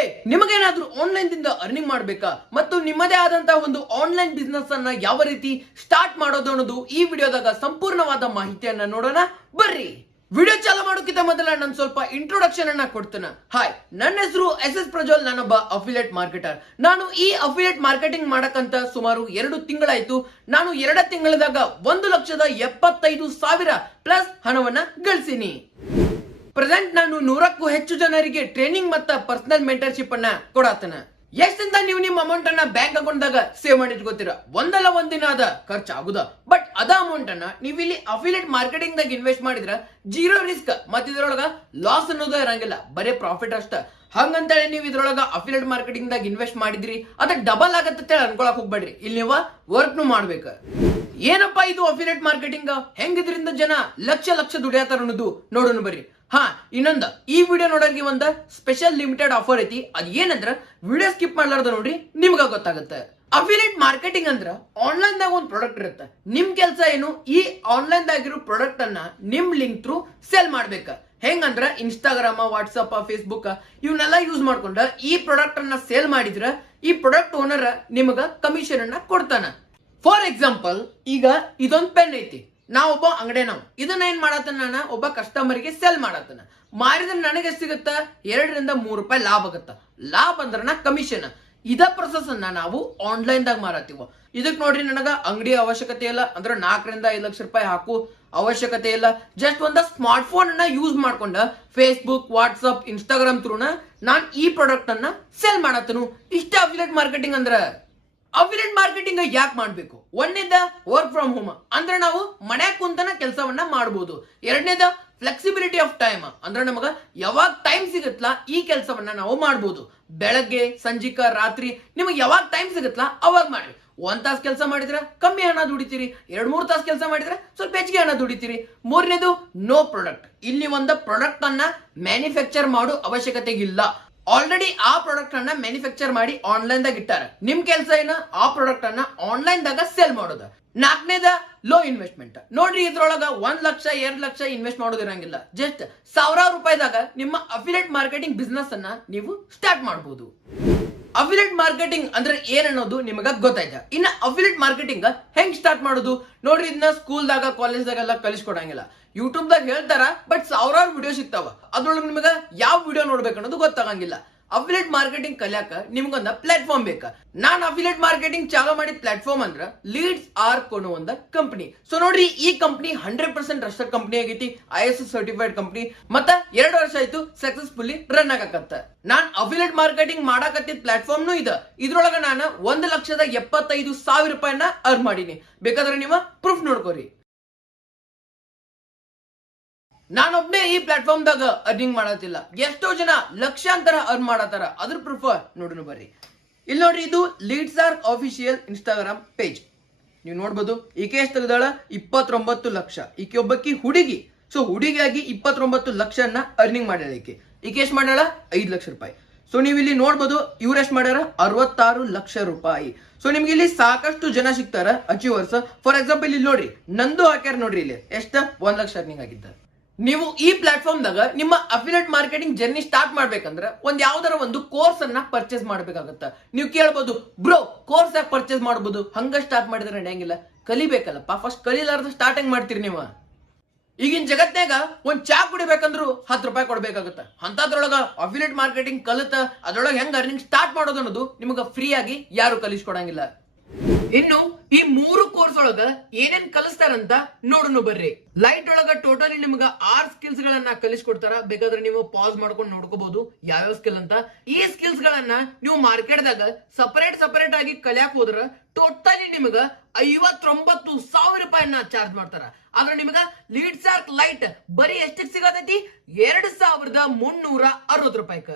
ಹೇ, ನಿಮಗೇನಾದ್ರೂ online ದಿಂದ earning ಮಾಡಬೇಕಾ ಮತ್ತು ನಿಮ್ಮದೇ ಆದಂತಹ ಒಂದು ಆನ್ಲೈನ್ ಬಿಸ್ನೆಸ್ ಅನ್ನ ಯಾವ ರೀತಿ ಸ್ಟಾರ್ಟ್ ಮಾಡೋದು ಅನ್ನೋದು ಈ ವಿಡಿಯೋದಾಗ ಸಂಪೂರ್ಣವಾದ ಮಾಹಿತಿಯನ್ನ ನೋಡೋಣ ಬರ್ರಿ. ವಿಡಿಯೋ ಚಾಲು ಮಾಡೋಕ್ಕಿಂತ ಮೊದಲ ನಾನು ಸ್ವಲ್ಪ ಇಂಟ್ರೊಡಕ್ಷನ್ ಅನ್ನ ಕೊಡ್ತೇನೆ. ಹಾಯ್, ನನ್ನ ಹೆಸರು ಎಸ್ ಪ್ರಜ್ವಲ್. ನಾನೊಬ್ಬ ಅಫಿಲಿಯೇಟ್ ಮಾರ್ಕೆಟರ್. ನಾನು ಈ ಅಫಿಲಿಯೇಟ್ ಮಾರ್ಕೆಟಿಂಗ್ ಮಾಡಕಂತ ಸುಮಾರು 2 ತಿಂಗಳಾಯ್ತು. ನಾನು 2 ತಿಂಗಳದಾಗ 1,75,000 ಪ್ಲಸ್ ಹಣವನ್ನ ಗಳಿಸಿನಿ. ಪ್ರೆಸೆಂಟ್ ನಾನು 100ಕ್ಕೂ ಹೆಚ್ಚು ಜನರಿಗೆ ಟ್ರೈನಿಂಗ್ ಮತ್ತು ಪರ್ಸನಲ್ ಮೆಂಟರ್ಶಿಪ್ ಅನ್ನ ಕೊಡಾತನ. ಎಷ್ಟಿಂದ ನೀವು ನಿಮ್ಮ ಅಮೌಂಟ್ ಅನ್ನ ಬ್ಯಾಂಕ್ ಅಕೌಂಟ್ ದಾಗ ಸೇವ್ ಮಾಡಿ ಇಟ್ಕೋತೀರಾ. ಒಂದಲ್ಲ ಒಂದಿನ ಅದ ಖರ್ಚು ಆಗುದ. ಬಟ್ ಅದ ಅಮೌಂಟ್ ಅನ್ನ ನೀವು ಇಲ್ಲಿ ಅಫಿಲಿಯೇಟ್ ಮಾರ್ಕೆಟಿಂಗ್ ದಾಗ ಇನ್ವೆಸ್ಟ್ ಮಾಡಿದ್ರ ಜೀರೋ ರಿಸ್ಕ್ ಮತ್ತೆ ಇದ್ರೊಳಗ ಲಾಸ್ ಅನ್ನೋದು ಇರಂಗಿಲ್ಲ, ಬರೇ ಪ್ರಾಫಿಟ್ ಅಷ್ಟ. ಹಂಗಂತೇಳಿ ನೀವು ಇದ್ರೊಳಗ ಅಫಿಲಿಯೇಟ್ ಮಾರ್ಕೆಟಿಂಗ್ ದಾಗ ಇನ್ವೆಸ್ಟ್ ಮಾಡಿದ್ರಿ ಅದ ಡಬಲ್ ಆಗತ್ತೆ ಅನ್ಕೊಳಕ್ ಹೋಗ್ಬೇಡ್ರಿ. ಇಲ್ಲಿ ನೀವು ವರ್ಕ್ ಮಾಡ್ಬೇಕ. ಏನಪ್ಪಾ ಇದು ಅಫಿಲಿಯೇಟ್ ಮಾರ್ಕೆಟಿಂಗ್, ಹೆಂಗಿದ್ರಿಂದ ಜನ ಲಕ್ಷ ದುಡಿಯತಾರ ಅನ್ನೋದು ನೋಡೋಣ ಬರ್ರಿ. ಹಾ, ಇನ್ನೊಂದ ಈ ವಿಡಿಯೋ ನೋಡೋರಿಗೆ ಒಂದ ಸ್ಪೆಷಲ್ ಲಿಮಿಟೆಡ್ ಆಫರ್ ಐತಿ. ಅದ್ ಏನಂದ್ರ ವಿಡಿಯೋ ಸ್ಕಿಪ್ ಮಾಡ್ಲಾರ್ದ ನೋಡ್ರಿ, ನಿಮ್ಗ ಗೊತ್ತಾಗುತ್ತೆ. ಅಫಿಲಿಯೇಟ್ ಮಾರ್ಕೆಟಿಂಗ್ ಅಂದ್ರ ಆನ್ಲೈನ್ ದಾಗ ಒಂದು ಪ್ರಾಡಕ್ಟ್ ಇರುತ್ತೆ. ನಿಮ್ ಕೆಲಸ ಏನು, ಈ ಆನ್ಲೈನ್ ದಾಗಿರೋ ಪ್ರಾಡಕ್ಟ್ ಅನ್ನ ನಿಮ್ ಲಿಂಕ್ ಥ್ರೂ ಸೇಲ್ ಮಾಡ್ಬೇಕ. ಹೆಂಗಂದ್ರ ಇನ್ಸ್ಟಾಗ್ರಾಮ್, ವಾಟ್ಸಪ್, ಫೇಸ್ಬುಕ್ ಇವನ್ನೆಲ್ಲ ಯೂಸ್ ಮಾಡ್ಕೊಂಡ ಈ ಪ್ರಾಡಕ್ಟ್ ಅನ್ನ ಸೇಲ್ ಮಾಡಿದ್ರ ಈ ಪ್ರಾಡಕ್ಟ್ ಓನರ್ ನಿಮಗ ಕಮಿಷನ್ ಅನ್ನ ಕೊಡ್ತಾನ. ಫಾರ್ ಎಕ್ಸಾಂಪಲ್, ಈಗ ಇದೊಂದು ಪೆನ್ ಐತಿ. ನಾ ಒಬ್ಬ ಅಂಗಡಿ ಇದನ್ನ ಏನ್ ಮಾಡತ್ತನ, ನಾನು ಒಬ್ಬ ಕಸ್ಟಮರ್ಗೆ ಸೇಲ್ ಮಾಡತ್ತನ. ಮಾರಿದ್ರೆ ನನಗೆ ಎಷ್ಟು ಸಿಗುತ್ತ, 2 ರಿಂದ 3 ರೂಪಾಯಿ ಲಾಭ ಆಗುತ್ತ. ಲಾಭ ಅಂದ್ರ ಕಮಿಷನ್. ಇದ ಪ್ರೊಸೆಸ್ ಅನ್ನ ನಾವು ಆನ್ಲೈನ್ ದಾಗ ಮಾರತ್ತೀವ. ಇದಕ್ ನೋಡ್ರಿ, ನನಗ ಅಂಗಡಿ ಅವಶ್ಯಕತೆ ಇಲ್ಲ, ಅಂದ್ರೆ 4 ರಿಂದ 5 ಲಕ್ಷ ರೂಪಾಯಿ ಹಾಕು ಅವಶ್ಯಕತೆ ಇಲ್ಲ. ಜಸ್ಟ್ ಒಂದ ಸ್ಮಾರ್ಟ್ ಫೋನ್ ಅನ್ನ ಯೂಸ್ ಮಾಡ್ಕೊಂಡ ಫೇಸ್ಬುಕ್, ವಾಟ್ಸಪ್, ಇನ್ಸ್ಟಾಗ್ರಾಮ್ ಥ್ರೂನ ನಾನ್ ಈ ಪ್ರಾಡಕ್ಟ್ ಅನ್ನ ಸೇಲ್ ಮಾಡತ್ತನು. ಇಷ್ಟ ಅಫಿಲಿಯೇಟ್ ಮಾರ್ಕೆಟಿಂಗ್ ಅಂದ್ರ. ಅಫಿಲಿಯೇಟ್ ಮಾರ್ಕೆಟಿಂಗ್ ಯಾಕೆ ಮಾಡ್ಬೇಕು? ಒಂದನೇದ ವರ್ಕ್ ಫ್ರಮ್ ಹೋಮ್, ಅಂದ್ರೆ ನಾವು ಮನ್ಯಾಗ ಕುಂತನ ಕೆಲಸವನ್ನ ಮಾಡಬಹುದು. ಎರಡನೇದ ಫ್ಲೆಕ್ಸಿಬಿಲಿಟಿ ಆಫ್ ಟೈಮ್, ಅಂದ್ರೆ ನಮಗ ಯಾವಾಗ ಟೈಮ್ ಸಿಗತ್ಲಾ ಈ ಕೆಲಸವನ್ನ ನಾವು ಮಾಡಬಹುದು. ಬೆಳಗ್ಗೆ, ಸಂಜಿಕ, ರಾತ್ರಿ ನಿಮಗೆ ಯಾವಾಗ ಟೈಮ್ ಸಿಗತ್ಲಾ ಅವಾಗ ಮಾಡ್ರಿ. 1 ತಾಸು ಕೆಲಸ ಮಾಡಿದ್ರೆ ಕಮ್ಮಿ ಹಣ ದುಡಿತೀರಿ. 2-3 ತಾಸು ಕೆಲಸ ಮಾಡಿದ್ರೆ ಸ್ವಲ್ಪ ಹೆಚ್ಚಿಗೆ ಹಣ ದುಡಿತೀರಿ. ಮೂರನೇದು ನೋ ಪ್ರಾಡಕ್ಟ್. ಇಲ್ಲಿ ಒಂದು ಪ್ರಾಡಕ್ಟ್ ಅನ್ನ ಮ್ಯಾನುಫ್ಯಾಕ್ಚರ್ ಮಾಡೋ ಅವಶ್ಯಕತೆ ಇಲ್ಲ. ಆಲ್ರೆಡಿ ಆ ಪ್ರಾಡಕ್ಟ್ ಅನ್ನ ಮ್ಯಾನುಫ್ಯಾಕ್ಚರ್ ಮಾಡಿ ಆನ್ಲೈನ್ ದಾಗ ಇಟ್ಟಾರ. ನಿಮ್ ಕೆಲಸ ಏನ, ಆ ಪ್ರಾಡಕ್ಟ್ ಅನ್ನ ಆನ್ಲೈನ್ ದಾಗ ಸೇಲ್ ಮಾಡೋದು. 4ನೇದ ಲೋ ಇನ್ವೆಸ್ಟ್ಮೆಂಟ್. ನೋಡ್ರಿ, ಇದ್ರೊಳಗ 1 ಲಕ್ಷ 2 ಲಕ್ಷ ಇನ್ವೆಸ್ಟ್ ಮಾಡೋದಿರಂಗಿಲ್ಲ. ಜಸ್ಟ್ 1000 ರೂಪಾಯಿದಾಗ ನಿಮ್ಮ ಅಫಿಲಿಯೇಟ್ ಮಾರ್ಕೆಟಿಂಗ್ ಬಿಸ್ನೆಸ್ ಅನ್ನ ನೀವು ಸ್ಟಾರ್ಟ್ ಮಾಡಬಹುದು. ಅಫಿಲಿಯೇಟ್ ಮಾರ್ಕೆಟಿಂಗ್ ಅಂದ್ರೆ ಏನನ್ನೋದು ನಿಮಗ ಗೊತ್ತಾಯ್ತ. ಇನ್ನ ಅಫಿಲಿಯೇಟ್ ಮಾರ್ಕೆಟಿಂಗ್ ಹೆಂಗ್ ಸ್ಟಾರ್ಟ್ ಮಾಡೋದು ನೋಡ್ರಿ. ಇದನ್ನ ಸ್ಕೂಲ್ ದಾಗ, ಕಾಲೇಜ್ ದಾಗೆಲ್ಲ ಕಲಿಸ್ಕೊಡಂಗಿಲ್ಲ. ಯೂಟ್ಯೂಬ್ ದಾಗ ಹೇಳ್ತಾರ, ಬಟ್ 1000 ವಿಡಿಯೋ ಸಿಗ್ತಾವ. ಅದ್ರೊಳಗೆ ನಿಮಗ ಯಾವ ವಿಡಿಯೋ ನೋಡ್ಬೇಕು ಅನ್ನೋದು ಗೊತ್ತಾಗಂಗಿಲ್ಲ. ಅಫಿಲಿಯೇಟ್ ಮಾರ್ಕೆಟಿಂಗ್ ಕಲಿಯಾಕ ನಿಮ್ಗೊಂದ ಪ್ಲಾಟ್ಫಾರ್ಮ್ ಬೇಕಾ. ನಾನ್ ಅಫಿಲಿಯೇಟ್ ಮಾರ್ಕೆಟಿಂಗ್ ಚಾಲೂ ಮಾಡಿದ ಪ್ಲಾಟ್ಫಾರ್ಮ್ ಅಂದ್ರ ಲೀಡ್ಸ್ ಆರ್ಕ್ ಅನ್ನೋ ಒಂದು ಕಂಪನಿ. ಸೊ ನೋಡ್ರಿ, ಈ ಕಂಪನಿ 100% ಟ್ರಸ್ಟೆಡ್ ಕಂಪನಿ ಆಗೈತಿ. ISO certified company. ಮತ್ತ 2 ವರ್ಷ ಆಯ್ತು ಸಕ್ಸಸ್ಫುಲಿ ರನ್ ಆಗಕತ್ತ. ನಾನ್ ಅಫಿಲಿಯೇಟ್ ಮಾರ್ಕೆಟಿಂಗ್ ಮಾಡಾಕತ್ತಿದ ಪ್ಲಾಟ್ಫಾರ್ಮ್ ಇದ. ಇದ್ರೊಳಗ ನಾನು 1,75,000 ರೂಪಾಯಿನ ಅರ್ನ್ ಮಾಡೀನಿ. ಬೇಕಾದ್ರೆ ನೀವು ಪ್ರೂಫ್ ನೋಡ್ಕೋರಿ. ನಾನೊಬ್ನೇ ಈ ಪ್ಲಾಟ್ಫಾರ್ಮ್ ದಾಗ ಅರ್ನಿಂಗ್ ಮಾಡತ್ತಿಲ್ಲ. ಎಷ್ಟೋ ಜನ ಲಕ್ಷಾಂತರ ಅರ್ನ್ ಮಾಡತ್ತಾರ. ಅದ್ರ ಪ್ರೂಫ್ ನೋಡೋಣ ಬರ್ರಿ. ಇಲ್ಲಿ ನೋಡ್ರಿ, ಇದು leads arc official Instagram page. ನೀವು ನೋಡ್ಬೋದು. ಈಕೆ ಎಷ್ಟು ತೆಗೆದಾಳ, 29 ಲಕ್ಷ. ಈಕೆ ಒಬ್ಬಕ್ಕಿ ಹುಡುಗಿ. ಸೊ ಹುಡುಗಿಯಾಗಿ 29 ಲಕ್ಷನ ಅರ್ನಿಂಗ್ ಮಾಡ್ಯಾಳ. ಈಕೆ ಎಷ್ಟು ಮಾಡ್ಯಾಳ, 5 ಲಕ್ಷ ರೂಪಾಯಿ. ಸೊ ನೀವು ಇಲ್ಲಿ ನೋಡ್ಬೋದು, ಇವ್ರ ಎಷ್ಟು ಮಾಡ್ಯಾರ, 66 ಲಕ್ಷ ರೂಪಾಯಿ. ಸೊ ನಿಮ್ಗೆ ಇಲ್ಲಿ ಸಾಕಷ್ಟು ಜನ ಸಿಗ್ತಾರ ಅಚೀವರ್ಸ್. ಫಾರ್ ಎಕ್ಸಾಂಪಲ್ ಇಲ್ಲಿ ನೋಡ್ರಿ, ನಂದು ಹಾಕ್ಯಾರ ನೋಡ್ರಿ, ಇಲ್ಲಿ ಎಷ್ಟ 1 ಲಕ್ಷ ಅರ್ನಿಂಗ್ ಆಗಿದ್ದಾರೆ. ನೀವು ಈ ಪ್ಲಾಟ್ಫಾರ್ಮ್ ದಾಗ ನಿಮ್ಮ ಅಫಿಲಿಯೇಟ್ ಮಾರ್ಕೆಟಿಂಗ್ ಜರ್ನಿ ಸ್ಟಾರ್ಟ್ ಮಾಡ್ಬೇಕಂದ್ರೆ ಯಾವ್ದಾರ ಒಂದು ಕೋರ್ಸ್ ಅನ್ನ ಪರ್ಚೇಸ್ ಮಾಡ್ಬೇಕಾಗತ್ತ. ನೀವು ಕೇಳ್ಬೋದು, ಬ್ರೋ ಕೋರ್ಸ್ ಯಾಕೆ ಪರ್ಚೇಸ್ ಮಾಡಬಹುದು, ಹಂಗ ಸ್ಟಾರ್ಟ್ ಮಾಡಿದ್ರೆ ನಡೆಯಂಗಿಲ್ಲ. ಕಲಿಬೇಕಲ್ಲಪ್ಪ. ಫಸ್ಟ್ ಕಲಿಲಾರ್ದ ಸ್ಟಾರ್ಟ್ ಹೆಂಗ್ ಮಾಡ್ತೀರಿ ನೀವು? ಈಗಿನ ಜಗತ್ನಾಗ ಒಂದ್ ಚಾ ಕುಡಿಬೇಕಂದ್ರು 10 ರೂಪಾಯಿ ಕೊಡ್ಬೇಕಾಗತ್ತ. ಅಂತದ್ರೊಳಗ ಅಫಿಲಿಯೇಟ್ ಮಾರ್ಕೆಟಿಂಗ್ ಕಲಿತ ಅದ್ರೊಳಗ ಹೆಂಗ್ ಅರ್ನಿಂಗ್ ಸ್ಟಾರ್ಟ್ ಮಾಡೋದು ಅನ್ನೋದು ನಿಮ್ಗ ಫ್ರೀ ಆಗಿ ಯಾರು ಕಲಿಸ್ಕೊಡಂಗಿಲ್ಲ. ಇನ್ನು ಈ 3 ಕೋರ್ಸ್ ಒಳಗ ಏನೇನ್ ಕಲಿಸ್ತಾರಂತ ನೋಡೋಣ ಬರ್ರಿ. ಲೈಟ್ ಒಳಗ ಟೋಟಲಿ ನಿಮ್ಗ 6 ಸ್ಕಿಲ್ಸ್ ಗಳನ್ನ ಕಲಿಸ್ಕೊಡ್ತಾರ. ಬೇಕಾದ್ರೆ ನೀವು ಪಾಸ್ ಮಾಡ್ಕೊಂಡು ನೋಡ್ಕೋಬಹುದು ಯಾವ್ಯಾವ ಸ್ಕಿಲ್ ಅಂತ. ಈ ಸ್ಕಿಲ್ಸ್ ಗಳನ್ನ ನೀವು ಮಾರ್ಕೆಟ್ ದಾಗ ಸಪರೇಟ್ ಆಗಿ ಕಲಿಯಾಕ್ ಹೋದ್ರ ಟೋಟಲಿ ನಿಮ್ಗ 59,000 ರೂಪಾಯಿನ ಚಾರ್ಜ್ ಮಾಡ್ತಾರ. ಆದ್ರೆ ನಿಮ್ಗ ಲೀಡ್ಸ್ ಆರ್ಕ್ ಲೈಟ್ ಬರೀ ಎಷ್ಟಕ್ಕೆ ಸಿಗತೈತಿ, 2,360 ರೂಪಾಯಿಕ.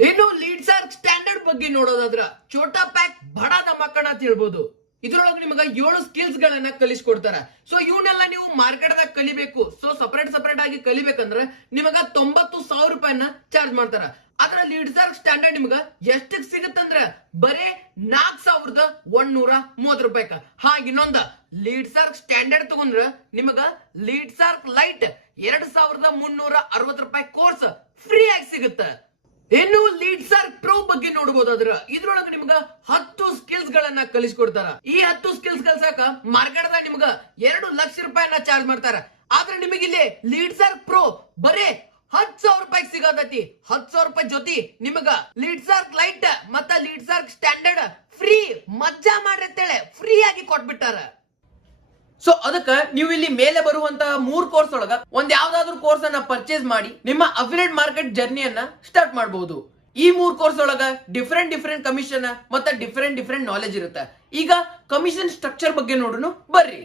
ಇನ್ನು ಲೀಡ್ಸ್ ಆರ್ಕ್ ಸ್ಟ್ಯಾಂಡರ್ಡ್ ಬಗ್ಗೆ ನೋಡೋದಾದ್ರ ಛೋಟಾ ಪ್ಯಾಕ್ ಬಡಾ ಧಮಾಕಣ ಅಂತ ಹೇಳ್ಬೋದು. ಇದ್ರೊಳಗೆ ನಿಮಗ 7 ಸ್ಕಿಲ್ಸ್ ಗಳನ್ನ ಕಲಿಸ್ಕೊಡ್ತಾರ. ಸೊ ಇವನ್ನೆಲ್ಲ ನೀವು ಮಾರ್ಕೆಟ್ ದಾಗ ಕಲಿಬೇಕು. ಸೊ ಸಪರೇಟ್ ಆಗಿ ಕಲಿಬೇಕಂದ್ರೆ ನಿಮಗ 90,000 ರೂಪಾಯಿನ ಚಾರ್ಜ್ ಮಾಡ್ತಾರ. ಆದ್ರ ಲೀಡ್ಸ್ ಆರ್ಕ್ ಸ್ಟ್ಯಾಂಡರ್ಡ್ ನಿಮಗ ಎಷ್ಟಕ್ಕೆ ಸಿಗುತ್ತಂದ್ರ ಬರೇ 4,130 ರೂಪಾಯಿಕ. ಹಾಗ ಇನ್ನೊಂದ ಲೀಡ್ಸ್ ಆರ್ಕ್ ಸ್ಟ್ಯಾಂಡರ್ಡ್ ತಗೊಂಡ್ರ ನಿಮಗ ಲೀಡ್ಸ್ ಆರ್ಕ್ ಲೈಟ್ 2,360 ರೂಪಾಯಿ ಕೋರ್ಸ್ ಫ್ರೀ ಆಗಿ ಸಿಗುತ್ತೆ. ಇನ್ನು ಲೀಡ್ಸ್ ಆರ್ಕ್ ಪ್ರೋ ನೋಡಬಹುದಾದ್ರ ಇದ್ರೊಳಗ ನಿಮ್ಗ 10 ಸ್ಕಿಲ್ಸ್ ಗಳನ್ನ ಕಲಿಸ್ಕೊಡ್ತಾರ. ಈ 10 ಸ್ಕಿಲ್ಸ್ ಕಲ್ಸಾಕ ಮಾರ್ಕೆಟ್ ದಾಗ ನಿಮ್ಗ 2 ಲಕ್ಷ ರೂಪಾಯಿನ ಚಾರ್ಜ್ ಮಾಡ್ತಾರ. ಆದ್ರೆ ನಿಮಗೆ ಇಲ್ಲಿ ಲೀಡ್ಸರ್ಕ್ ಪ್ರೋ ಬರೇ 10,000 ರೂಪಾಯಿ ಸಿಗತೈತಿ. 10,000 ರೂಪಾಯಿ ಜೊತೆ ನಿಮಗ ಲೀಡ್ಸರ್ಕ್ ಲೈಟ್ ಮತ್ತ ಲೀಡ್ಸರ್ಕ್ ಸ್ಟ್ಯಾಂಡರ್ಡ್ ಫ್ರೀ ಮಜ್ಜಾ ಮಾಡ್ರಿ ಫ್ರೀ ಆಗಿ ಕೊಟ್ಬಿಟ್ಟಾರ. ಸೊ ಅದಕ್ಕ ನೀವು ಇಲ್ಲಿ ಮೇಲೆ ಬರುವಂತಹ 3 ಕೋರ್ಸ್ ಒಳಗ ಒಂದ್ ಯಾವ್ದಾದ್ರು ಕೋರ್ಸ್ ಅನ್ನ ಪರ್ಚೇಸ್ ಮಾಡಿ ನಿಮ್ಮ ಅಫಿಲಿಯೇಟ್ ಮಾರ್ಕೆಟ್ ಜರ್ನಿಯನ್ನ ಸ್ಟಾರ್ಟ್ ಮಾಡಬಹುದು. ಈ 3 ಕೋರ್ಸ್ ಒಳಗ ಡಿಫರೆಂಟ್ ಕಮಿಷನ್ ಮತ್ತೆ ಡಿಫರೆಂಟ್ ನಾಲೆಜ್ ಇರುತ್ತೆ. ಈಗ ಕಮಿಷನ್ ಸ್ಟ್ರಕ್ಚರ್ ಬಗ್ಗೆ ನೋಡೋಣ ಬರ್ರಿ.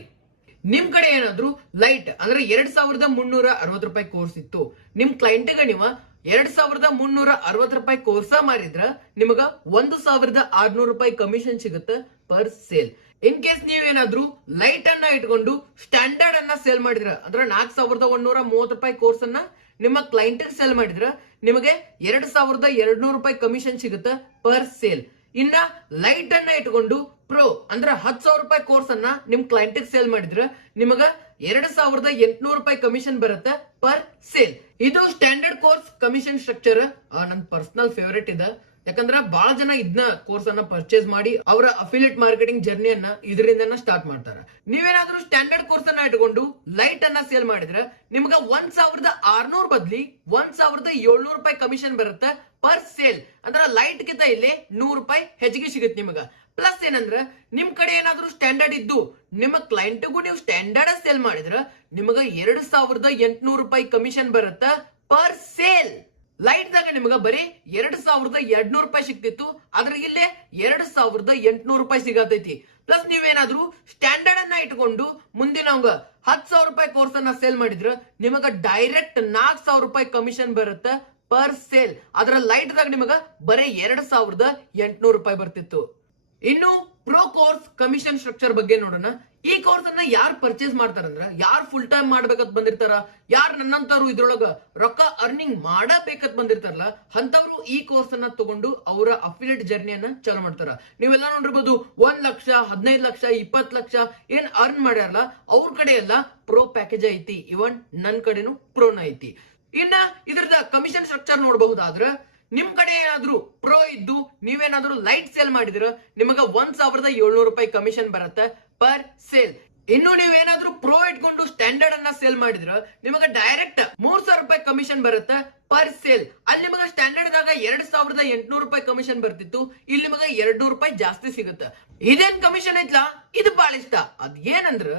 ನಿಮ್ ಕಡೆ ಏನಾದ್ರು ಲೈಟ್ ಅಂದ್ರೆ 2,360 ರೂಪಾಯಿ ಕೋರ್ಸ್ ಇತ್ತು, ನಿಮ್ ಕ್ಲೈಂಟ್ ಗೆ ನೀವು 2,360 ರೂಪಾಯಿ ಕೋರ್ಸ್ ಮಾರಿದ್ರ ನಿಮಗ 1,600 ರೂಪಾಯಿ ಕಮಿಷನ್ ಸಿಗುತ್ತೆ ಪರ್ ಸೇಲ್. ಇನ್ ಕೇಸ್ ನೀವೇನಾದ್ರೂ ಲೈಟ್ ಅನ್ನ ಇಟ್ಕೊಂಡು ಸ್ಟ್ಯಾಂಡರ್ಡ್ ಅನ್ನ ಸೇಲ್ ಮಾಡಿದ್ರ ಅಂದ್ರೆ 4,130 ರೂಪಾಯಿ ಕೋರ್ಸ್ ಅನ್ನ ನಿಮ್ಮ ಕ್ಲೈಂಟ್ ಸೇಲ್ ಮಾಡಿದ್ರ ನಿಮಗೆ 2,200 ರೂಪಾಯಿ ಕಮಿಷನ್ ಸಿಗುತ್ತೆ ಪರ್ ಸೇಲ್. ಇನ್ನ ಲೈಟ್ ಅನ್ನ ಇಟ್ಕೊಂಡು ಪ್ರೋ ಅಂದ್ರೆ 10,000 ರೂಪಾಯಿ ಕೋರ್ಸ್ ಅನ್ನ ನಿಮ್ ಕ್ಲೈಂಟ್ ಸೇಲ್ ಮಾಡಿದ್ರ ನಿಮಗ 2,800 ರೂಪಾಯಿ ಕಮಿಷನ್ ಬರುತ್ತೆ ಪರ್ ಸೇಲ್. ಇದು ಸ್ಟ್ಯಾಂಡರ್ಡ್ ಕೋರ್ಸ್ ಕಮಿಷನ್ ಸ್ಟ್ರಕ್ಚರ್. ನನ್ನ ಪರ್ಸನಲ್ ಫೇವರೇಟ್ ಇದೆ, ಯಾಕಂದ್ರೆ ಬಹಳ ಜನ ಇದನ್ನ ಕೋರ್ಸ್ ಅನ್ನ ಪರ್ಚೇಸ್ ಮಾಡಿ ಅವರ ಅಫಿಲಿಯೇಟ್ ಮಾರ್ಕೆಟಿಂಗ್ ಜರ್ನಿಯನ್ನ ಇದರಿಂದ ಸ್ಟಾರ್ಟ್ ಮಾಡ್ತಾರೆ. ನೀವೇನಾದ್ರೂ ಸ್ಟ್ಯಾಂಡರ್ಡ್ ಕೋರ್ಸ್ ಅನ್ನ ಇಟ್ಕೊಂಡು ಲೈಟ್ ಅನ್ನ ಸೇಲ್ ಮಾಡಿದ್ರೆ ನಿಮ್ಗ 1,600 ಬದ್ಲಿ 1,700 ರೂಪಾಯಿ ಕಮಿಷನ್ ಬರುತ್ತೆ ಪರ್ ಸೇಲ್. ಅಂದ್ರೆ ಲೈಟ್ ಗಿಂತ ಇಲ್ಲಿ 100 ರೂಪಾಯಿ ಹೆಚ್ಚಿಗೆ ಸಿಗುತ್ತೆ ನಿಮಗ. ಪ್ಲಸ್ ಏನಂದ್ರೆ ನಿಮ್ ಕಡೆ ಏನಾದ್ರೂ ಸ್ಟ್ಯಾಂಡರ್ಡ್ ಇದ್ದು ನಿಮ್ಮ ಕ್ಲೈಂಟ್ಗೂ ನೀವು ಸ್ಟ್ಯಾಂಡರ್ಡ್ ಸೇಲ್ ಮಾಡಿದ್ರೆ ನಿಮಗ 2,800 ರೂಪಾಯಿ ಕಮಿಷನ್ ಬರುತ್ತೆ ಪರ್ ಸೇಲ್. ಲೈಟ್ ದಾಗ ನಿಮಗ ಬರೀ 2,200 ರೂಪಾಯಿ ಸಿಕ್ತಿತ್ತು, ಆದ್ರೆ ಇಲ್ಲೇ 2,800 ರೂಪಾಯಿ ಸಿಗತೈತಿ. ಪ್ಲಸ್ ನೀವೇನಾದ್ರೂ ಸ್ಟ್ಯಾಂಡರ್ಡ್ ಅನ್ನ ಇಟ್ಕೊಂಡು ಮುಂದಿನ 10,000 ರೂಪಾಯಿ ಕೋರ್ಸ್ ಅನ್ನ ಸೇಲ್ ಮಾಡಿದ್ರ ನಿಮಗ ಡೈರೆಕ್ಟ್ 4,000 ರೂಪಾಯಿ ಕಮಿಷನ್ ಬರುತ್ತೆ ಪರ್ ಸೇಲ್. ಅದ್ರ ಲೈಟ್ ದಾಗ ನಿಮಗ ಬರೀ 2,800 ರೂಪಾಯಿ ಬರ್ತಿತ್ತು. ಇನ್ನು ಪ್ರೋ ಕೋರ್ಸ್ ಕಮಿಷನ್ ಸ್ಟ್ರಕ್ಚರ್ ಬಗ್ಗೆ ನೋಡೋಣ. ಈ ಕೋರ್ಸ್ ಅನ್ನ ಯಾರು ಪರ್ಚೇಸ್ ಮಾಡ್ತಾರಂದ್ರ ಯಾರು ಫುಲ್ ಟೈಮ್ ಮಾಡ್ಬೇಕಂತ ಬಂದಿರ್ತಾರ, ಯಾರು ನನ್ನಂತವ್ರು ಇದ್ರೊಳಗ ರೊಕ್ಕ ಅರ್ನಿಂಗ್ ಮಾಡಬೇಕಂತ ಬಂದಿರ್ತಾರಲ್ಲ ಅಂತವ್ರು ಈ ಕೋರ್ಸ್ ಅನ್ನ ತಗೊಂಡು ಅವರ ಅಫಿಲಿಯೇಟ್ ಜರ್ನಿಯನ್ನ ಚಾಲು ಮಾಡ್ತಾರ. ನೀವೆಲ್ಲ ನೋಡಿರ್ಬೋದು 1 ಲಕ್ಷ 15 ಲಕ್ಷ 20 ಲಕ್ಷ ಏನ್ ಅರ್ನ್ ಮಾಡ್ಯಾರಲ್ಲ ಅವ್ರ ಕಡೆ ಎಲ್ಲ ಪ್ರೋ ಪ್ಯಾಕೇಜ್ ಐತಿ. ಇವನ್ ನನ್ ಕಡೆನು ಪ್ರೋನ ಐತಿ. ಇನ್ನ ಇದ್ರದ ಕಮಿಷನ್ ಸ್ಟ್ರಕ್ಚರ್ ನೋಡಬಹುದಾದ್ರ ನಿಮ್ ಕಡೆ ಏನಾದ್ರು ಪ್ರೋ ಇದ್ದು ನೀವೇನಾದ್ರೂ ಲೈಟ್ ಸೇಲ್ ಮಾಡಿದ್ರ ನಿಮಗ 1,700 ರೂಪಾಯಿ ಕಮಿಷನ್ ಬರುತ್ತೆ ಪರ್ ಸೇಲ್. ಇನ್ನು ನೀವೇನಾದ್ರೂ ಪ್ರೋ ಇಟ್ಕೊಂಡು ಸ್ಟ್ಯಾಂಡರ್ಡ್ ಅನ್ನ ಸೇಲ್ ಮಾಡಿದ್ರ ನಿಮಗ ಡೈರೆಕ್ಟ್ 3,000 ರೂಪಾಯಿ ಕಮಿಷನ್ ಬರುತ್ತೆ ಪರ್ ಸೇಲ್. ಅಲ್ಲಿ ನಿಮಗ ಸ್ಟ್ಯಾಂಡರ್ಡ್ ದಾಗ 2,800 ರೂಪಾಯಿ ಕಮಿಷನ್ ಬರ್ತಿತ್ತು, ಇಲ್ಲಿ ನಿಮಗ 200 ರೂಪಾಯಿ ಜಾಸ್ತಿ ಸಿಗುತ್ತೆ. ಇದೇನ್ ಕಮಿಷನ್ ಐತ್ಲಾ ಇದು ಬಹಳ ಇಷ್ಟ. ಅದ್ ಏನಂದ್ರ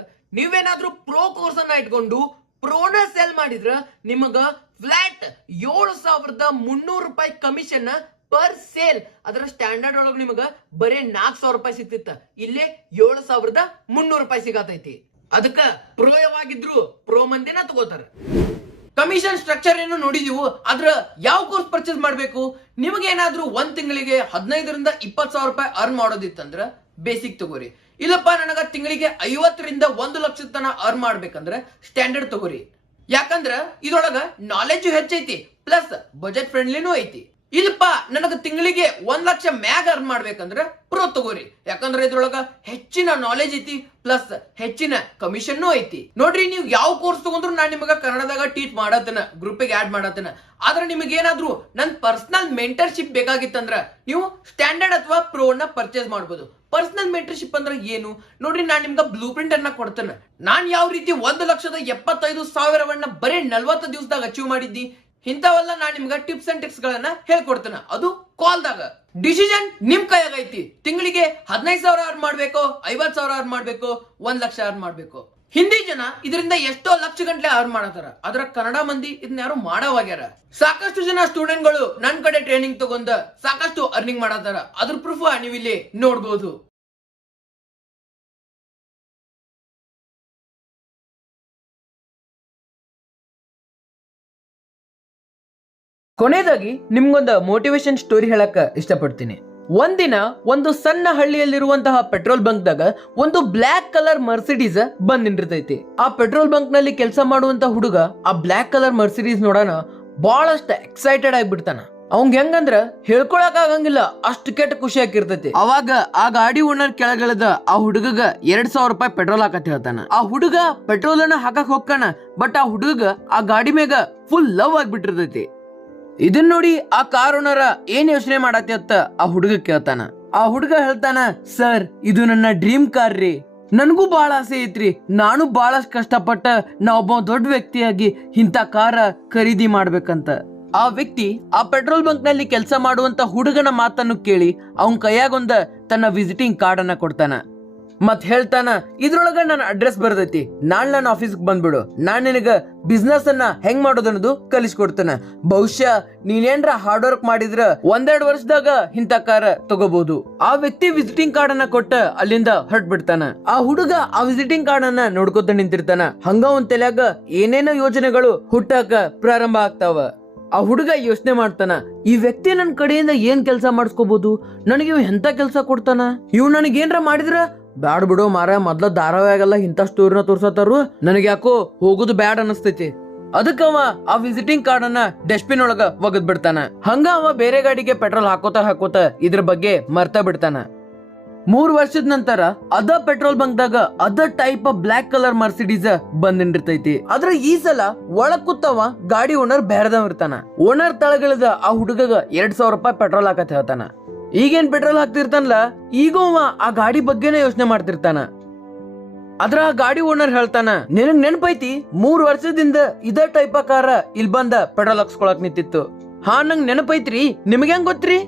ನೀವೇನಾದ್ರೂ ಪ್ರೋ ಕೋರ್ಸ್ ಅನ್ನ ಇಟ್ಕೊಂಡು ಪ್ರೋನ ಸೇಲ್ ಮಾಡಿದ್ರ ನಿಮಗ ಫ್ಲಾಟ್ 7,300 ರೂಪಾಯಿ ಕಮಿಷನ್ ಪರ್ ಸೇಲ್. ಅದರ ಸ್ಟ್ಯಾಂಡರ್ಡ್ ಒಳಗ ನಿಮಗ ಬರೇ 4,000 ರೂಪಾಯಿ ಸಿಗ್ತಿತ್ತ, ಇಲ್ಲೇ 7,300 ರೂಪಾಯಿ ಸಿಗತೈತಿ. ಅದಕ್ಕ ಪ್ರೋ ಯಾವಾಗಿದ್ರು ಪ್ರೋ ಮಂದಿನ ತಗೋತಾರ. ಕಮಿಷನ್ ಸ್ಟ್ರಕ್ಚರ್ ಏನು ನೋಡಿದೀವು, ಆದ್ರ ಯಾವ ಕೋರ್ಸ್ ಪರ್ಚೇಸ್ ಮಾಡ್ಬೇಕು? ನಿಮಗೇನಾದ್ರೂ 1 ತಿಂಗಳಿಗೆ 15ರಿಂದ 20,000 ರೂಪಾಯಿ ಅರ್ನ್ ಮಾಡೋದಿತ್ತಂದ್ರ ಬೇಸಿಕ್ ತಗೋರಿ. ಇಲ್ಲಪ್ಪ ನನಗ ತಿಂಗಳಿಗೆ 50ರಿಂದ 1 ಲಕ್ಷ ತನ ಅರ್ನ್ ಮಾಡ್ಬೇಕಂದ್ರ ಸ್ಟ್ಯಾಂಡರ್ಡ್ ತಗೋರಿ. ಯಾಕಂದ್ರ ಇದ್ರೊಳಗ ನಾಲೆಜ್ ಹೆಚ್ಚೈತಿ, ಪ್ಲಸ್ ಬಜೆಟ್ ಫ್ರೆಂಡ್ಲಿನೂ ಐತಿ. ಇಲ್ಲಪ್ಪ ನನಗ ತಿಂಗಳಿಗೆ 1 ಲಕ್ಷ ಮ್ಯಾಗ ಅರ್ನ್ ಮಾಡ್ಬೇಕಂದ್ರ ಪ್ರೋ ತಗೋರಿ. ಯಾಕಂದ್ರ ಇದ್ರೊಳಗ ಹೆಚ್ಚಿನ ನಾಲೆಜ್ ಐತಿ, ಪ್ಲಸ್ ಹೆಚ್ಚಿನ ಕಮಿಷನ್ ಐತಿ. ನೋಡ್ರಿ, ನೀವು ಯಾವ ಕೋರ್ಸ್ ತಗೊಂಡ್ರು ನಾನ್ ನಿಮಗ ಕನ್ನಡದಾಗ ಟೀಚ್ ಮಾಡತನ, ಗ್ರೂಪಿಗೆ ಆಡ್ ಮಾಡತನ. ಆದ್ರೆ ನಿಮಗೆ ಏನಾದ್ರು ನನ್ ಪರ್ಸನಲ್ ಮೆಂಟರ್ಶಿಪ್ ಬೇಕಾಗಿತ್ತಂದ್ರ ನೀವು ಸ್ಟ್ಯಾಂಡರ್ಡ್ ಅಥವಾ ಪ್ರೋ ನ ಪರ್ಚೇಸ್ ಮಾಡಬಹುದು. ಪರ್ಸನಲ್ ಮೆಂಟರ್ಶಿಪ್ ಅಂದ್ರೆ ಏನು ನೋಡ್ರಿ, ನಾನ್ ನಿಮ್ಗ ಬ್ಲೂ ಪ್ರಿಂಟ್ ಅನ್ನ ಕೊಡ್ತೇನೆ. ನಾನ್ ಯಾವ ರೀತಿ 1,75,000 ಬರೀ 40 ದಿವಸದಾಗ ಅಚೀವ್ ಮಾಡಿದ್ದಿ ಇಂಥವೆಲ್ಲ ನಾನ್ ನಿಮ್ಗ ಟಿಪ್ಸ್ ಅಂಡ್ ಟ್ರಿಕ್ಸ್ ಗಳನ್ನ ಹೇಳ್ಕೊಡ್ತೇನೆ. ಅದು ಕಾಲ್ದಾಗ. ಡಿಸಿಷನ್ ನಿಮ್ ಕೈಯಾಗ ಐತಿ. ತಿಂಗಳಿಗೆ 15,000 ಅರ್ನ್ ಮಾಡ್ಬೇಕು, 50,000 ಅರ್ನ್ ಮಾಡ್ಬೇಕು, 1 ಲಕ್ಷ ಅರ್ನ್ ಮಾಡ್ಬೇಕು. ಹಿಂದಿ ಜನ ಇದರಿಂದ ಎಷ್ಟೋ ಲಕ್ಷ ಗಂಟ್ಲೆ ಅರ್ನ್ ಮಾಡತಾರ, ಆದ್ರ ಕನ್ನಡ ಮಂದಿ ಇದನ್ನ ಯಾರು ಮಾಡವಾಗ್ಯಾರ. ಸಾಕಷ್ಟು ಜನ ಸ್ಟೂಡೆಂಟ್ ಗಳು ನನ್ ಕಡೆ ಟ್ರೈನಿಂಗ್ ತಗೊಂಡ ಸಾಕಷ್ಟು ಅರ್ನಿಂಗ್ ಮಾಡತಾರ. ಅದ್ರ ಪ್ರೂಫ್ ನೀವಿಲ್ಲಿ ನೋಡ್ಬೋದು. ಕೊನೆಯದಾಗಿ ನಿಮ್ಗೊಂದು ಮೋಟಿವೇಶನ್ ಸ್ಟೋರಿ ಹೇಳಕ್ ಇಷ್ಟಪಡ್ತೀನಿ. ಒಂದಿನ ಒಂದು ಸಣ್ಣ ಹಳ್ಳಿಯಲ್ಲಿರುವಂತಹ ಪೆಟ್ರೋಲ್ ಬಂಕ್ ದಾಗ ಒಂದು ಬ್ಲಾಕ್ ಕಲರ್ ಮರ್ಸಿಡೀಸ್ ಬಂದ್ ನಿಂತಿರ್ತೈತಿ. ಆ ಪೆಟ್ರೋಲ್ ಬಂಕ್ ನಲ್ಲಿ ಕೆಲಸ ಮಾಡುವಂತ ಹುಡುಗ ಆ ಬ್ಲಾಕ್ ಕಲರ್ ಮರ್ಸಿಡೀಸ್ ನೋಡೋಣ ಬಹಳಷ್ಟು ಎಕ್ಸೈಟೆಡ್ ಆಗಿಬಿಡ್ತಾನ. ಅವಂಗ ಹೆಂಗಂದ್ರ ಹೇಳ್ಕೊಳಕ್ ಆಗಂಗಿಲ್ಲ, ಅಷ್ಟು ಕೆಟ್ಟ ಖುಷಿ ಆಗಿರ್ತೈತಿ. ಅವಾಗ ಆ ಗಾಡಿ ಓನರ್ ಕೆಳಗಿಳದ ಆ ಹುಡುಗಗ 2,000 ರೂಪಾಯಿ ಪೆಟ್ರೋಲ್ ಹಾಕತ್ ಹೇಳ್ತಾನ. ಆ ಹುಡುಗ ಪೆಟ್ರೋಲ್ ಅನ್ನ ಹಾಕಕ್ ಹೋಗ್ತಾನ, ಬಟ್ ಆ ಹುಡುಗ ಆ ಗಾಡಿ ಮ್ಯಾಗ ಫುಲ್ ಲವ್ ಆಗ್ಬಿಟ್ಟಿರ್ತೈತಿ. ಇದನ್ ನೋಡಿ ಆ ಕಾರ್ ಓನರ ಏನ್ ಯೋಚನೆ ಮಾಡತ್ತಿ ಅಂತ ಆ ಹುಡುಗ ಕೇಳ್ತಾನ. ಆ ಹುಡುಗ ಹೇಳ್ತಾನ, ಸರ್ ಇದು ನನ್ನ ಡ್ರೀಮ್ ಕಾರ್ ರೀ, ನನಗೂ ಬಹಳ ಆಸೆ ಐತ್ರಿ, ನಾನು ಬಹಳಷ್ಟು ಕಷ್ಟಪಟ್ಟ ನಾ ಒಬ್ಬ ದೊಡ್ಡ ವ್ಯಕ್ತಿಯಾಗಿ ಇಂಥ ಕಾರ ಖರೀದಿ ಮಾಡ್ಬೇಕಂತ. ಆ ವ್ಯಕ್ತಿ ಆ ಪೆಟ್ರೋಲ್ ಬಂಕ್ ನಲ್ಲಿ ಕೆಲಸ ಮಾಡುವಂತ ಹುಡುಗನ ಮಾತನ್ನು ಕೇಳಿ ಅವನ್ ಕೈಯಾಗೊಂದ ತನ್ನ ವಿಸಿಟಿಂಗ್ ಕಾರ್ಡ್ ಅನ್ನ ಕೊಡ್ತಾನ. ಮತ್ ಹೇಳ್ತಾನ, ಇದ್ರೊಳಗ ನನ್ನ ಅಡ್ರೆಸ್ ಬರ್ದೈತಿ, ನಾಳೆ ನನ್ನ ಆಫೀಸ್ಗೆ ಬಂದ್ಬಿಡು, ನಾನ್ ನಿನಗ ಬಿಸ್ನೆಸ್ ಅನ್ನ ಹೆಂಗ್ ಮಾಡೋದನ್ನೋದು ಕಲಿಸ್ಕೊಡ್ತಾನ. ಬಹುಶಃ ನೀನೇನ್ರ ಹಾರ್ಡ್ ವರ್ಕ್ ಮಾಡಿದ್ರ 1-2 ವರ್ಷದಾಗ ಇಂಥ ಕಾರ ತಗೋಬಹುದು. ಆ ವ್ಯಕ್ತಿ ವಿಸಿಟಿಂಗ್ ಕಾರ್ಡ್ ಅನ್ನ ಕೊಟ್ಟ ಅಲ್ಲಿಂದ ಹೊರಟ್ ಬಿಡ್ತಾನ. ಆ ಹುಡುಗ ಆ ವಿಸಿಟಿಂಗ್ ಕಾರ್ಡ್ ಅನ್ನ ನೋಡ್ಕೊತ ನಿಂತಿರ್ತಾನ. ಹಂಗ ಒಂದ್ ತಲ್ಯಾಗ ಏನೇನೋ ಯೋಜನೆಗಳು ಹುಟ್ಟಾಕ ಪ್ರಾರಂಭ ಆಗ್ತಾವ. ಆ ಹುಡುಗ ಯೋಚನೆ ಮಾಡ್ತಾನ, ಈ ವ್ಯಕ್ತಿ ನನ್ ಕಡೆಯಿಂದ ಏನ್ ಕೆಲಸ ಮಾಡಿಸ್ಕೋಬಹುದು, ನನಗೆ ಇವ್ ಎಂತ ಕೆಲಸ ಕೊಡ್ತಾನ, ಇವ್ ನನಗೇನ್ರ ಮಾಡಿದ್ರ ಬ್ಯಾಡ್ ಬಿಡೋ ಮಾರ, ಮೊದ್ಲ ಧಾರಾವಾಹಿಯಾಗೆಲ್ಲ ಇಂಥ ಸ್ಟೋರಿನ ತೋರ್ಸತ್ತಾರು, ನನಗೆ ಯಾಕೋ ಹೋಗುದು ಬ್ಯಾಡ್ ಅನಸ್ತೈತಿ. ಅದಕ್ಕ ಅವ ಆ ವಿಸಿಟಿಂಗ್ ಕಾರ್ಡ್ ಅನ್ನ ಡಸ್ಟ್ಬಿನ್ ಒಳಗ ಒಗದ್ ಬಿಡ್ತಾನ. ಹಂಗ ಅವ ಬೇರೆ ಗಾಡಿಗೆ ಪೆಟ್ರೋಲ್ ಹಾಕೋತ ಇದ್ರ ಬಗ್ಗೆ ಮರ್ತ ಬಿಡ್ತಾನ. 3 ವರ್ಷದ ನಂತರ ಅದ ಪೆಟ್ರೋಲ್ ಬಂಕ್ ದಾಗ ಅದ ಟೈಪ್ ಬ್ಲಾಕ್ ಕಲರ್ ಮರ್ಸಿಡೀಸ್ ಬಂದಿರ್ತೈತಿ. ಆದ್ರೆ ಈ ಸಲ ಒಳಗ್ ಕೂತವ ಗಾಡಿ ಓನರ್ ಬೇರೆದವ್ ಇರ್ತಾನ. ಓನರ್ ತಳಗಿಳಿದ ಆ ಹುಡುಗಗ 2,000 ರೂಪಾಯಿ ಪೆಟ್ರೋಲ್ ಹಾಕತ್ ಹೇಳ್ತಾನ. ಈಗೇನ್ ಪೆಟ್ರೋಲ್ ಹಾಕ್ತಿರ್ತಾನಲ್ಲ, ಈಗ ಅವ ಆ ಗಾಡಿ ಬಗ್ಗೆನೇ ಯೋಚನೆ ಮಾಡ್ತಿರ್ತಾನ. ಅದ್ರ ಆ ಗಾಡಿ ಓನರ್ ಹೇಳ್ತಾನ, ನಿನಗ್ ನೆನಪೈತಿ 3 ವರ್ಷದಿಂದ ಇದ ಟೈಪ್ ಕಾರ ಇಲ್ ಬಂದ ಪೆಟ್ರೋಲ್ ಹಾಕ್ಸ್ಕೊಳಕ್ ನಿಂತಿತ್ತು. ಹಾ ನಂಗ್ ನೆನಪೈತ್ರಿ, ನಿಮ್ಗೆ ಹೆಂಗ್ ಗೊತ್ತ್ರಿ?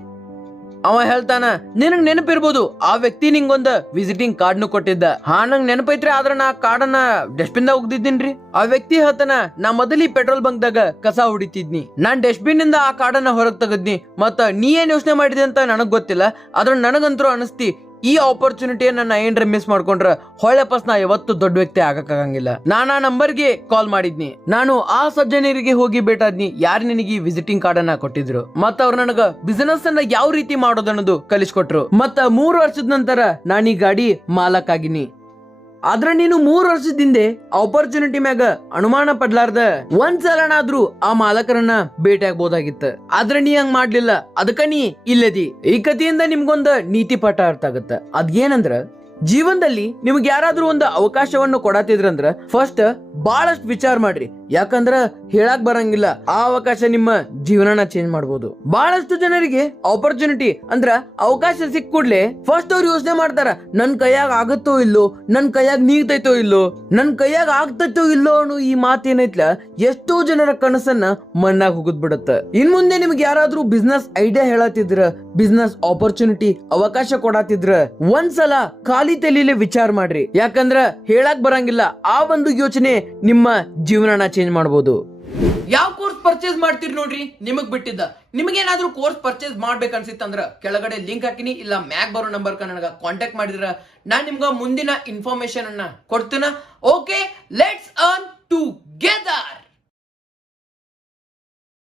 ಅವ ಹೇಳ್ತಾನ, ನಿನಗ್ ನೆನಪಿರ್ಬೋದು, ಆ ವ್ಯಕ್ತಿ ನಿಂಗೊಂದ ವಿಸಿಟಿಂಗ್ ಕಾರ್ಡ್ ನು ಕೊಟ್ಟಿದ್ದ. ಹಾ ನಂಗ್ ನೆನಪೈತ್ರಿ, ಆದ್ರ ನಾ ಕಾರ್ಡನ್ನ ಡಸ್ಟ್ಬಿನ್ ದಾಗ ಹೋಗ್ದಿದ್ದೀನ್ರಿ. ಆ ವ್ಯಕ್ತಿ ಹೇಳ್ತಾನ, ನಾ ಮೊದಲಿ ಪೆಟ್ರೋಲ್ ಬಂಕ್ ದಾಗ ಕಸ ಹೊಡಿತಿದ್ನಿ, ನಾನ್ ಡಸ್ಟ್ಬಿನ್ ಇಂದ ಆ ಕಾರ್ಡನ್ನ ಹೊರಗ್ ತೆಗದ್ನಿ. ಮತ್ತ ನೀ ಏನ್ ಯೋಚನೆ ಮಾಡಿದೆ ಅಂತ ನನಗ್ ಗೊತ್ತಿಲ್ಲ, ಆದ್ರ ನನಗಂತರೂ ಅನಿಸ್ತಿ ಈ ಆಪರ್ಚುನಿಟಿಯನ್ನ ನಾ ಏನ್ರ ಮಿಸ್ ಮಾಡ್ಕೊಂಡ್ರ ಹೊಳ್ಳೆಪಸ್ ನಾ ಯಾವತ್ತು ದೊಡ್ಡ ವ್ಯಕ್ತಿ ಆಗಕ್ಕಾಗಂಗಿಲ್ಲ. ನಾನು ಆ ನಂಬರ್ಗೆ ಕಾಲ್ ಮಾಡಿದ್ನಿ, ನಾನು ಆ ಸಜ್ಜನರಿಗೆ ಹೋಗಿ ಭೇಟಾದ್ನಿ, ಯಾರು ನಿನಗೆ ವಿಸಿಟಿಂಗ್ ಕಾರ್ಡ್ ಅನ್ನ ಕೊಟ್ಟಿದ್ರು, ಮತ್ತ ಅವ್ರು ನನಗ ಬಿಸಿನೆಸ್ ಅನ್ನ ಯಾವ ರೀತಿ ಮಾಡೋದನ್ನೋದು ಕಲಿಸ್ಕೊಟ್ರು. ಮತ್ತ 3 ವರ್ಷದ ನಂತರ ನಾನು ಈ ಗಾಡಿ ಮಾಲಕ್ ಆಗಿನಿ. ಆದ್ರ ನೀನು 3 ವರ್ಷದಿಂದ ಆಪರ್ಚುನಿಟಿ ಮ್ಯಾಗ ಅನುಮಾನ ಪಡ್ಲಾರ್ದ ಒಂದ್ಸಲನಾದ್ರೂ ಆ ಮಾಲಕರನ್ನ ಭೇಟಿ ಆಗ್ಬೋದಾಗಿತ್ತ. ಆದ್ರ ನೀ ಹಂಗ್ ಮಾಡ್ಲಿಲ್ಲ, ಅದಕ್ಕ ನೀ ಇಲ್ಲದಿ. ಈ ಕಥೆಯಿಂದ ನಿಮ್ಗೊಂದ ನೀತಿ ಪಾಠ ಅರ್ಥ ಆಗತ್ತ. ಅದೇನಂದ್ರ, ಜೀವನದಲ್ಲಿ ನಿಮ್ಗೆ ಯಾರಾದ್ರೂ ಒಂದು ಅವಕಾಶವನ್ನು ಕೊಡತಿದ್ರಂದ್ರ ಫಸ್ಟ್ ಬಹಳಷ್ಟು ವಿಚಾರ ಮಾಡ್ರಿ, ಯಾಕಂದ್ರ ಹೇಳಕ್ ಬರಂಗಿಲ್ಲ ಆ ಅವಕಾಶ ನಿಮ್ಮ ಜೀವನನ ಚೇಂಜ್ ಮಾಡ್ಬೋದು. ಬಹಳಷ್ಟು ಜನರಿಗೆ ಆಪರ್ಚುನಿಟಿ ಅಂದ್ರ ಅವಕಾಶ ಸಿಕ್ಕ ಕೂಡ್ಲೆ ಫಸ್ಟ್ ಅವ್ರು ಯೋಚನೆ ಮಾಡ್ತಾರ, ನನ್ ಕೈಯಾಗ ಆಗತ್ತೋ ಇಲ್ಲೋ, ನನ್ ಕೈಯಾಗ ನೀಗ್ತೈತೋ ಇಲ್ಲೋ, ನನ್ ಕೈಯಾಗ ಆಗ್ತೈತೋ ಇಲ್ಲೋ ಅನ್ನೋ ಈ ಮಾತೇನೈತ್ಲ ಎಷ್ಟೋ ಜನರ ಕನಸನ್ನ ಮಣ್ಣಾಗ ಹೋಗುದ್ ಬಿಡತ್ತ. ಇನ್ ಮುಂದೆ ನಿಮ್ಗೆ ಯಾರಾದ್ರೂ ಬಿಸ್ನೆಸ್ ಐಡಿಯಾ ಹೇಳತ್ತಿದ್ರ, ಬಿಸ್ನೆಸ್ ಆಪರ್ಚುನಿಟಿ ಅವಕಾಶ ಕೊಡತ್ತಿದ್ರ ಒಂದ್ಸಲ ಖಾಲಿ ತಲೆಯಲ್ಲಿ ವಿಚಾರ ಮಾಡ್ರಿ, ಯಾಕಂದ್ರ ಹೇಳಕ್ ಬರಂಗಿಲ್ಲ ಆ ಒಂದು ಯೋಚನೆ ನಿಮ್ಮ ಜೀವನನ ಚೇಂಜ್ ಮಾಡಬಹುದು. ಯಾವ ಕೋರ್ಸ್ ಪರ್ಚೇಸ್ ಮಾಡ್ತೀರಿ ನೋಡ್ರಿ, ನಿಮಗ್ ಬಿಟ್ಟಿದ್ದ. ನಿಮಗೇನಾದ್ರೂ ಕೋರ್ಸ್ ಪರ್ಚೇಸ್ ಮಾಡ್ಬೇಕು ಅನ್ಸಿತ್ತಂದ್ರ ಕೆಳಗಡೆ ಲಿಂಕ್ ಹಾಕಿನಿ, ಇಲ್ಲ ಮ್ಯಾಗ್ ಬರೋ ನಂಬರ್ ನನಗ ಕಾಂಟ್ಯಾಕ್ಟ್ ಮಾಡಿದ್ರ ನಾನ್ ನಿಮ್ಗ ಮುಂದಿನ ಇನ್ಫಾರ್ಮೇಶನ್ ಅನ್ನ ಕೊಡ್ತೀನ. Okay, let's earn to